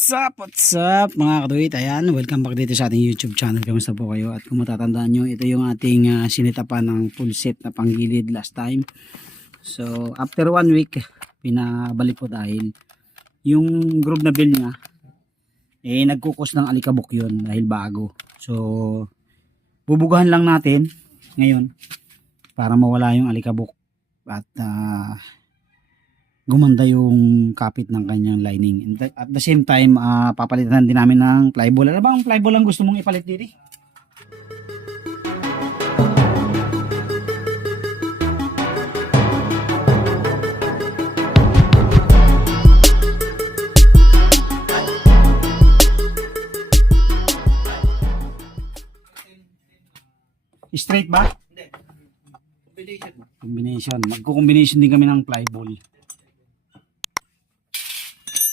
What's up mga kaduit? Ayan, welcome back dito sa ating YouTube channel. Kamusta po kayo? At kung matatandaan nyo, ito yung ating sinitapan ng full set na panggilid last time. So, after 1 week, pinabalik ko dahil yung groove na bill niya, nagkukos ng alikabok yun dahil bago. So, bubugahan lang natin ngayon para mawala yung alikabok at gumanda yung kapit ng kanyang lining. At the same time, papalitan din namin ng flyball. Ano bang flyball ang gusto mong ipalit dito? Straight ba? Hindi. Combination. Combination. Magko-combination din kami ng flyball.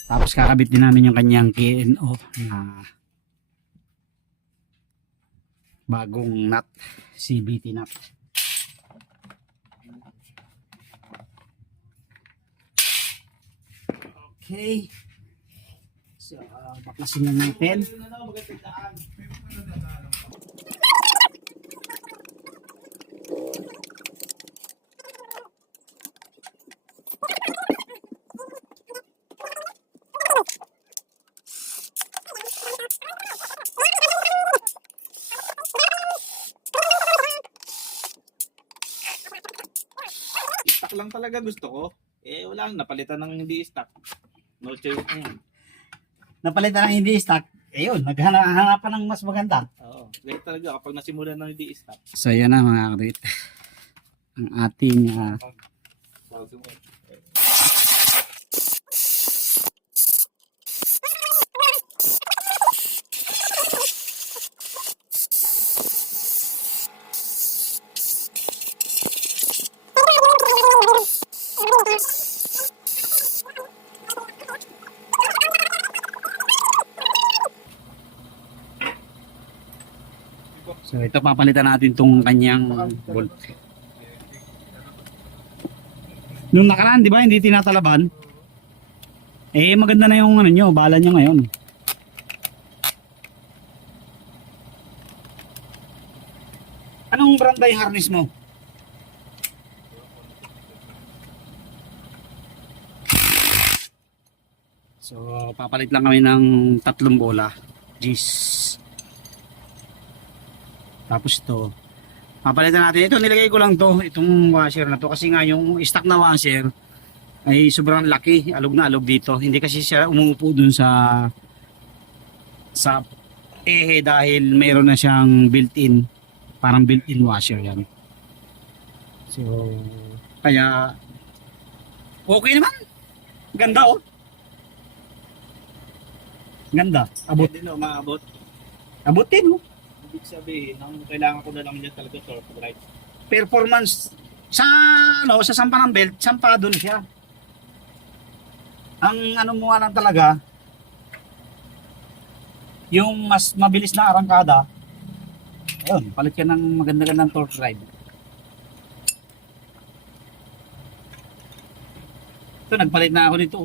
Tapos kakabit din namin yung kanyang KNO na bagong nut, CBT nut. Okay. So, baklasin lang natin. Stock lang talaga gusto ko. Wala lang, napalitan ng hindi stock. No choice na yan. Napalitan ng hindi stock. Ayun, naghanapan ng mas maganda. Oo. Kaya talaga kapag nasimulan ng hindi stock. So, yan na mga kabit. Ang ating so ito papalitan natin tong kanyang bolt. Nung nakaraan, di ba, hindi tinatalaban? Maganda na yung ano nyo, bala nyo ngayon. Anong brand ba yung harness mo? So, papalit lang kami ng 3 bola. Gis. Tapos ito, papalitan natin. Ito, nilagay ko lang to, itong washer na to. Kasi nga yung stock na washer ay sobrang laki. Alog na alog dito. Hindi kasi siya umuupo dun sa dahil mayroon na siyang built-in. Parang built-in washer yan. So, kaya okay naman. Ganda oh. Ganda. Abot. Hindi na umaabot. Abutin oh. Ibig sabihin, ang kailangan ko na lang dyan talaga torque drive. Performance sa sa sampa ng belt, sampado na siya. Ang ano mo nga lang talaga, yung mas mabilis na arangkada, ayun, palit ka ng maganda-gandang torque drive. Ito, nagpalit na ako nito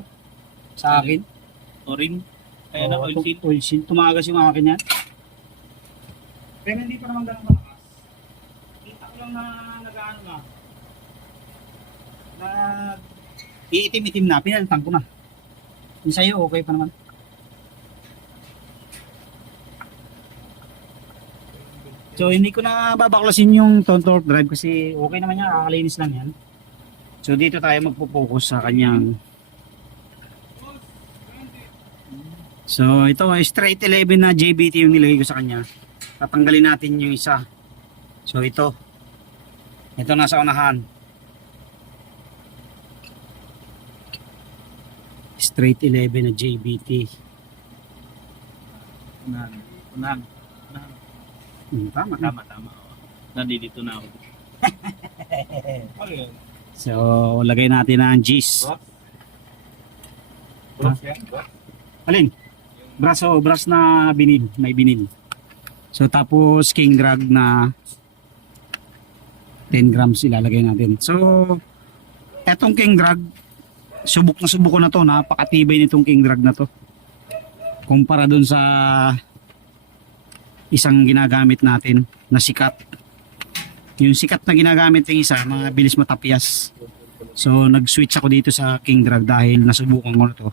sa akin. Orin. Kaya na oil seal. Oil seal. Tumagas yung akin yan. Pero hindi pa naman ganun malakas. Kita ko lang na nag-ano na iitim-itim na, pinalitan ko na. Yung sa'yo, okay pa naman. So, hindi ko na babaklasin yung torque drive kasi okay naman yan, kakalinis lang yan. So, dito tayo magpo-focus sa kanyang. So, ito ay straight 11 na JBT yung nilagay ko sa kanya. Tatanggalin natin yung isa. So ito nasa unahan, straight 11 na JBT. Unang. Tama. Tama. Nandito na ako. Okay. So lagay natin ang G's. Alin? Brass na binil, may binil. So tapos king drag na 10 grams ilalagay natin. So etong king drag, subok na to, napakatibay nitong king drag na to. kumpara dun sa isang ginagamit natin na sikat. Yung sikat na ginagamit ng isa, mabilis matapyas. So nag-switch ako dito sa King Drag dahil nasubukan ko na to.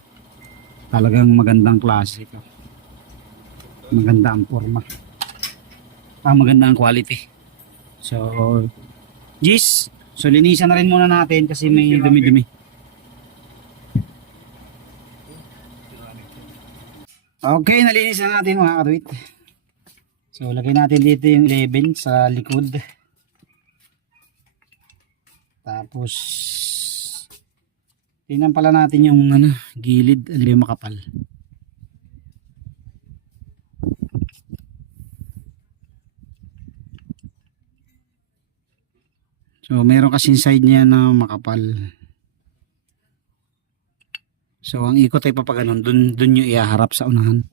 Talagang magandang klase ito. Maganda ang forma. Maganda ang quality. So Gis, so linisan na rin muna natin kasi may dumi-dumi. Okay, nalinis na natin mga katuwit. So lagay natin dito yung 11 sa likod. Tapos tingnan pala natin yung gilid, yung makapal. So meron kasing side niya na makapal. So ang ikot ay papaganon, dun nyo ihaharap sa unahan.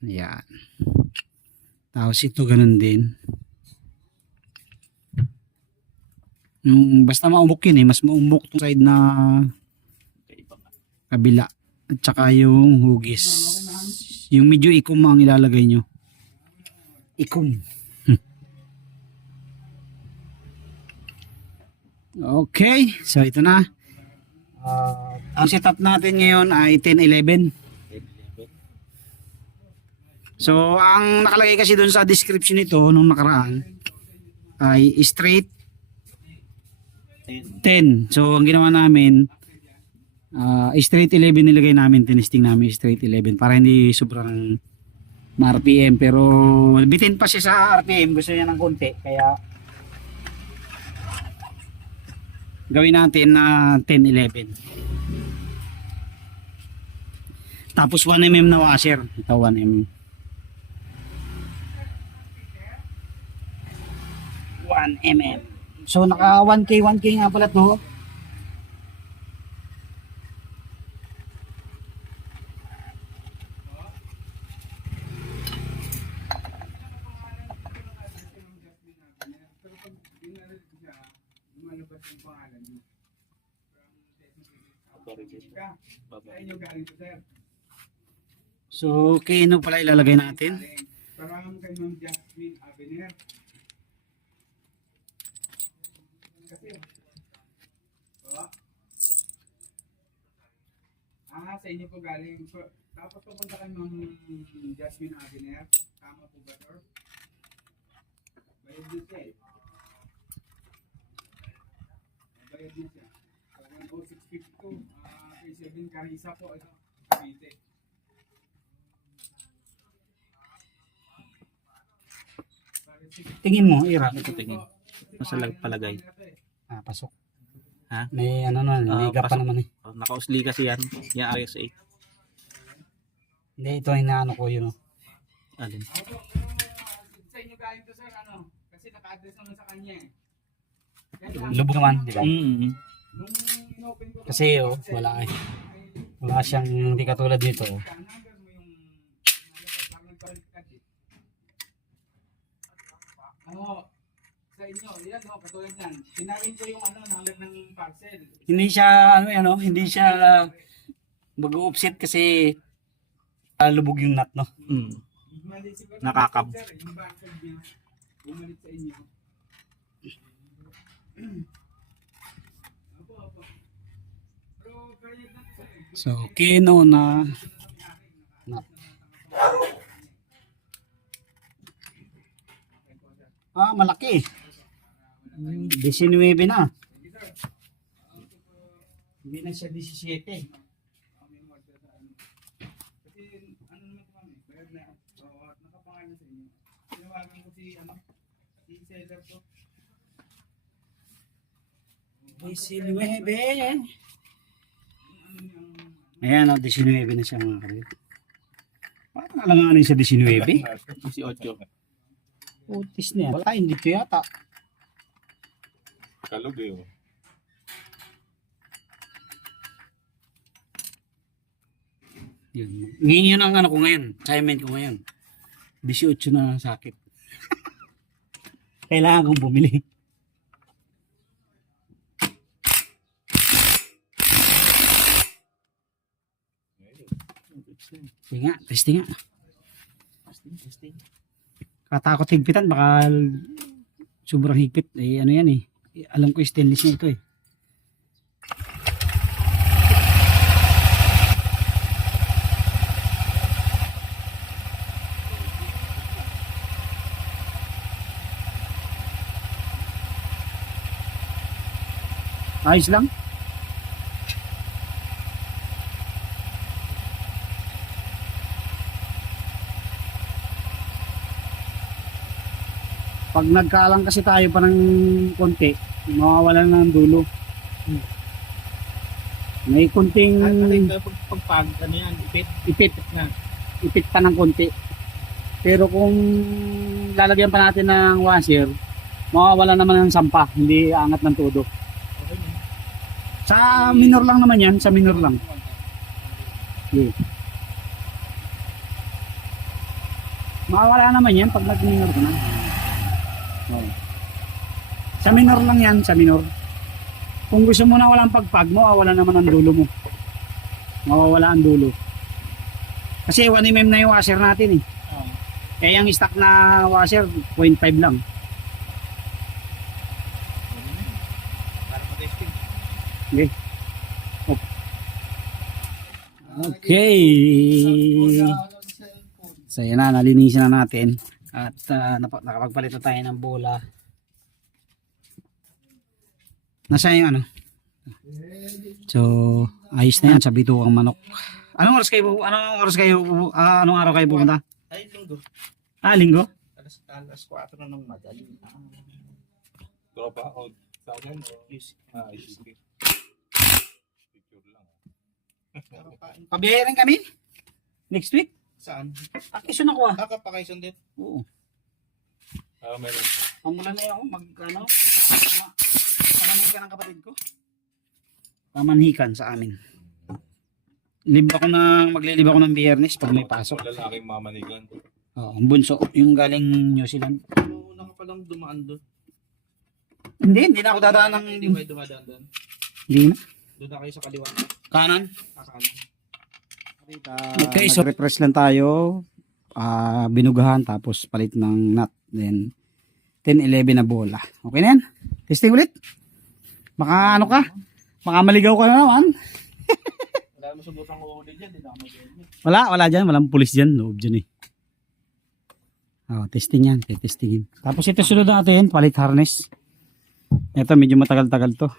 Ayan. Tapos ito ganun din. Yung basta maumok yun mas maumok tong side na kabila. At saka yung hugis. Yung medyo ikom ang ilalagay nyo. Ikom. Okay, so ito na. Ang setup natin ngayon ay 10-11. So ang nakalagay kasi doon sa description nito nung nakaraan ay straight 10. So ang ginawa namin straight 11 nilagay namin, tinesting namin straight 11 para hindi sobrang RPM, pero bitin pa siya sa RPM, gusto niya ng konti kaya gawin natin na 10-11. Tapos 1mm na washer. Ito 1mm. 1mm. So naka 1K nga pala to. So kino pala ilalagay natin. Parang kay Ma'am Jasmine Avenir. Kasi, sa inyo po galing. Tapos pupunta kay Ma'am Jasmine Avenir. Tama po ba, sir? Bayad din siya eh. Bayad din siya. So, 10652. Kay 7 Carissa po. Ito, Cavite. Tingin mo, Ira. Ito tingin. Nasa palagay. Pasok. Ha? May liga pa pasok. naman eh. Naka-usli kasi yan. Yung RS8. Hindi, ito ay naano ko yun. Alin? Sa inyo galing to, sir, kasi naka-address naman sa kanya eh. Lubog naman, di ba? Mm-hmm. Nung inopen ko, Kasi wala eh. Wala siyang hindi katulad dito. number mo yung parang nagpalikat eh. Sa inyo, yan katulad yan. Sinawin ko yung number ng parcel. Hindi siya hindi siya mag-offset kasi lubog yung nut, no? Mm. Mali siguro. Nakakab. Sir, yung parcel niya, bumalik sa inyo. Opo. Pero kaya na po eh. So, kino na nut. Malaki. 19 na. Hindi na siya 17. Kasi ano naman po kami, bayad na. At nakapangalan sa inyo. Tinawagan ko si seller ko. 19. Ayan, 19 na siya mga kapatid. Parang alanganin sa 19. 18. Putis na yan. Wala, hindi ko yata. Kalog eh. Yun. Ngayon yun ang ko ngayon. Assignment ko ngayon. 18 na sakit. Kailangan kong bumili. Sige nga, testing nga. Testing. Katakot higpitan, baka sobrang higpit. Eh, ano yan eh. Alam ko stainless na ito eh. Ayos lang. Pag nagkaalang kasi tayo pa ng konti, mawawalan na ng dulo. May konting Pag ano yan, ipit, na. ipit pa ng konti. Pero kung lalagyan pa natin ng washer, mawawalan naman ng sampa, hindi aangat ng todo. Okay na. Sa minor lang naman yan, sa minor lang. Yeah. Mawawala naman yan pag nag-minor ka na. Oh. Sa minor lang yan, sa minor. Kung gusto mo na walang pagpag, mawawala naman ang dulo mo. Mawawala ang dulo. Kasi 1 mm na yung washer natin eh. Kaya yung stock na washer, 0.5 lang. Para ma-testing. Okay. Okay. So yan na, nalinisin na natin. At nakapagpalit na tayo ng bola. Nasaan yung ano? So, ayos na yan sa bituang manok. Anong oras kayo anong araw kayo pupunta? Ay, linggo. Linggo? Alas 4 na ng madali. Tropa o sa akin o Picture lang. Pabiyahe kami? Next week? Saan? Quezon ako ah. Kakapakaisan din. Oo. Meron. Pamulan na ako pamanhikan ng kapatid ko. Pamanhikan sa amin. Maglilib ako ng Biyernes pag may pasok. Lalaking mamanigan. Oo, ang bunso, yung galing New Zealand. Ano na ka palang dumaan doon? Hindi na ako dadaan ng... Hindi mo dumadaan doon. Hindi na. Doon na kayo sa kaliwa. Kanan. Kakanan. Okay, so refresh lang tayo. Binugahan tapos palit ng nut. Then 10-11 na bola. Okay na yan? Testing ulit. Baka ano ka? Baka maligaw ka na naman. Wala mo subukan ko ulit dyan. Hindi na ako mag-edit. Wala dyan. Walang pulis dyan. Loob dyan eh. Testing yan. Testingin. Tapos ito sunod natin. Palit harness. Ito medyo matagal-tagal to.